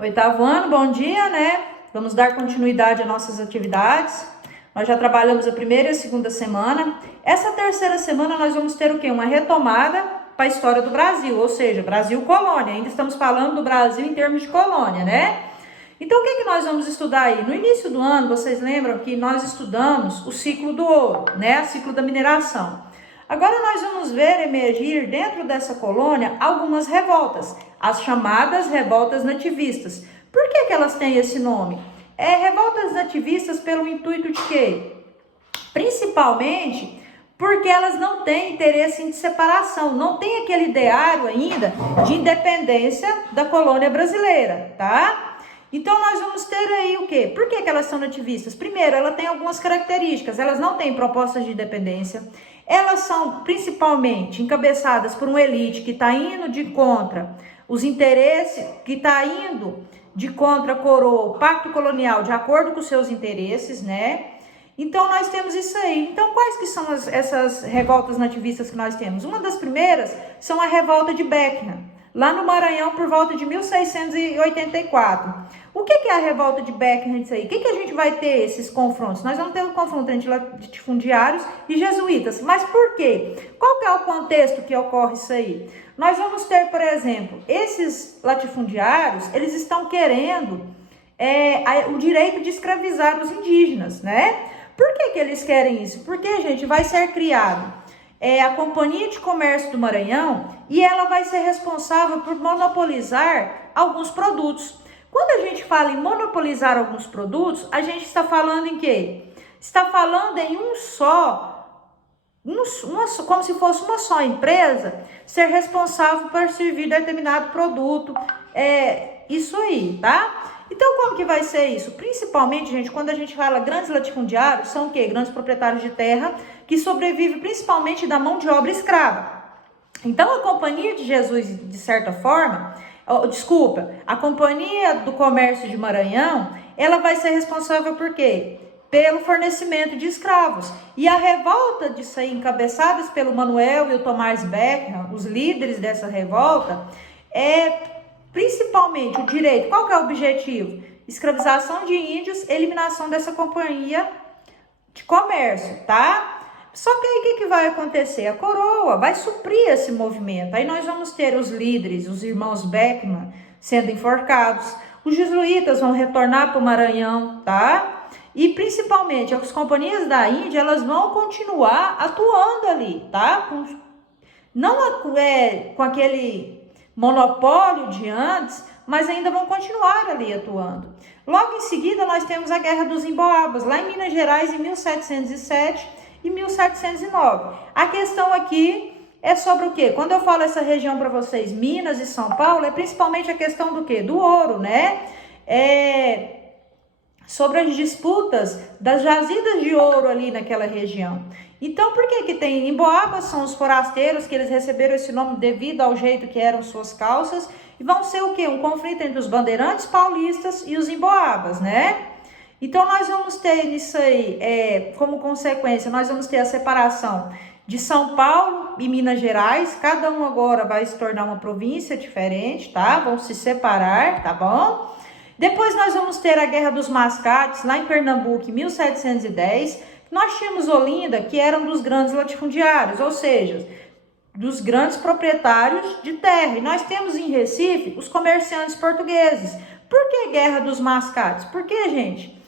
Oitavo ano, bom dia, né? Vamos dar continuidade às nossas atividades. Nós já trabalhamos a primeira e a segunda semana. Essa terceira semana nós vamos ter o quê? Uma retomada para a história do Brasil, ou seja, Brasil colônia. Ainda estamos falando do Brasil em termos de colônia, né? Então, o que nós vamos estudar aí? No início do ano, vocês lembram que nós estudamos o ciclo do ouro, né? O ciclo da mineração. Agora nós vamos ver emergir dentro dessa colônia algumas revoltas, as chamadas revoltas nativistas. Por que elas têm esse nome? Revoltas nativistas pelo intuito de quê? Principalmente porque elas não têm interesse em separação, não tem aquele ideário ainda de independência da colônia brasileira, tá? Então, nós vamos ter aí o quê? Por que elas são nativistas? Primeiro, ela tem algumas características. Elas não têm propostas de independência. Elas são, principalmente, encabeçadas por uma elite que está indo de contra os interesses, que está indo de contra a coroa, o pacto colonial, de acordo com os seus interesses, né? Então, nós temos isso aí. Então, quais que são essas revoltas nativistas que nós temos? Uma das primeiras são a revolta de Beckham, lá no Maranhão, por volta de 1684. O que é a revolta de Beckham disso aí? O que a gente vai ter esses confrontos? Nós vamos ter um confronto entre latifundiários e jesuítas. Mas por quê? Qual que é o contexto que ocorre isso aí? Nós vamos ter, por exemplo, esses latifundiários, eles estão querendo o direito de escravizar os indígenas, né? Por que eles querem isso? Porque, gente, vai ser criado a Companhia de Comércio do Maranhão e ela vai ser responsável por monopolizar alguns produtos. Quando a gente fala em monopolizar alguns produtos, a gente está falando em quê? Está falando em como se fosse uma só empresa ser responsável por servir determinado produto. Isso aí, tá? Então, como que vai ser isso? Principalmente, gente, quando a gente fala grandes latifundiários, são o quê? Grandes proprietários de terra que sobrevivem principalmente da mão de obra escrava. Então, a Companhia de Jesus, de certa forma, a Companhia do Comércio de Maranhão, ela vai ser responsável por quê? Pelo fornecimento de escravos. E a revolta disso aí, encabeçadas pelo Manuel e o Tomás Beckham, os líderes dessa revolta, principalmente o direito. Qual que é o objetivo? Escravização de índios, eliminação dessa companhia de comércio, tá? Só que aí o que vai acontecer? A coroa vai suprir esse movimento. Aí nós vamos ter os líderes, os irmãos Beckman, sendo enforcados. Os jesuítas vão retornar para o Maranhão, tá? E principalmente as companhias da Índia, elas vão continuar atuando ali, tá? Não com aquele monopólio de antes, mas ainda vão continuar ali atuando. Logo em seguida, nós temos a Guerra dos Emboabas, lá em Minas Gerais, em 1707 e 1709. A questão aqui é sobre o quê? Quando eu falo essa região para vocês, Minas e São Paulo, é principalmente a questão do quê? Do ouro, né? Sobre as disputas das jazidas de ouro ali naquela região. Então, por que tem? Emboabas são os forasteiros, que eles receberam esse nome devido ao jeito que eram suas calças, e vão ser o quê? Um conflito entre os bandeirantes paulistas e os emboabas, né? Então, nós vamos ter isso aí, como consequência, nós vamos ter a separação de São Paulo e Minas Gerais. Cada um agora vai se tornar uma província diferente, tá? Vão se separar, tá bom? Depois nós vamos ter a Guerra dos Mascates, lá em Pernambuco, em 1710. Nós tínhamos Olinda, que eram dos grandes latifundiários, ou seja, dos grandes proprietários de terra. E nós temos em Recife os comerciantes portugueses. Por que Guerra dos Mascates? Porque, gente,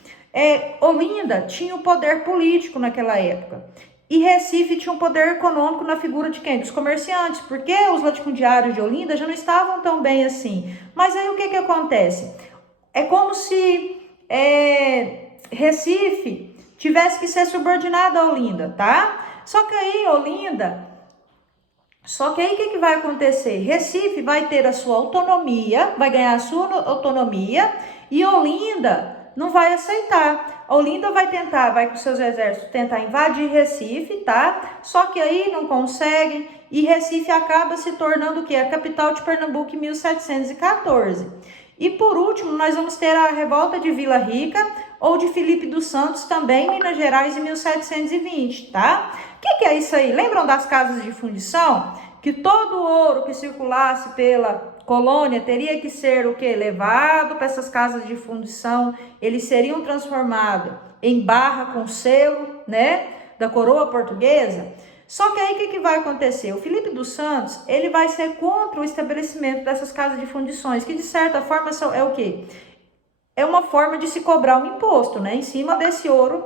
Olinda tinha o poder político naquela época. E Recife tinha um poder econômico na figura de quem? Dos comerciantes, porque os latifundiários de Olinda já não estavam tão bem assim. Mas aí o que acontece? É como se Recife tivesse que ser subordinado a Olinda, tá? Só que aí o que vai acontecer? Recife vai ter a sua autonomia, vai ganhar a sua autonomia e Olinda não vai aceitar. Olinda vai com seus exércitos tentar invadir Recife, tá? Só que aí não conseguem e Recife acaba se tornando o quê? A capital de Pernambuco em 1714. E por último, nós vamos ter a revolta de Vila Rica ou de Felipe dos Santos, também em Minas Gerais, em 1720, tá? O que é isso aí? Lembram das casas de fundição? Que todo o ouro que circulasse pela colônia teria que ser o quê? Levado para essas casas de fundição, eles seriam transformados em barra com selo, né, da coroa portuguesa. Só que aí o que vai acontecer? O Felipe dos Santos, ele vai ser contra o estabelecimento dessas casas de fundições, que de certa forma é o quê? É uma forma de se cobrar um imposto, né, em cima desse ouro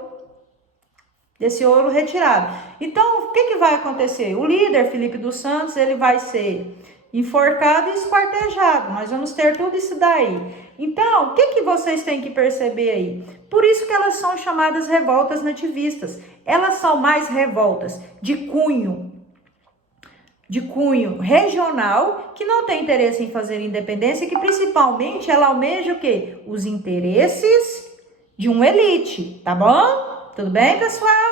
retirado. Então, o que vai acontecer? O líder Felipe dos Santos, ele vai ser enforcado e esquartejado. Nós vamos ter tudo isso daí. Então, o que vocês têm que perceber aí? Por isso que elas são chamadas revoltas nativistas. Elas são mais revoltas de cunho regional, que não tem interesse em fazer independência, que principalmente ela almeja o quê? Os interesses de uma elite, tá bom? Tudo bem, pessoal?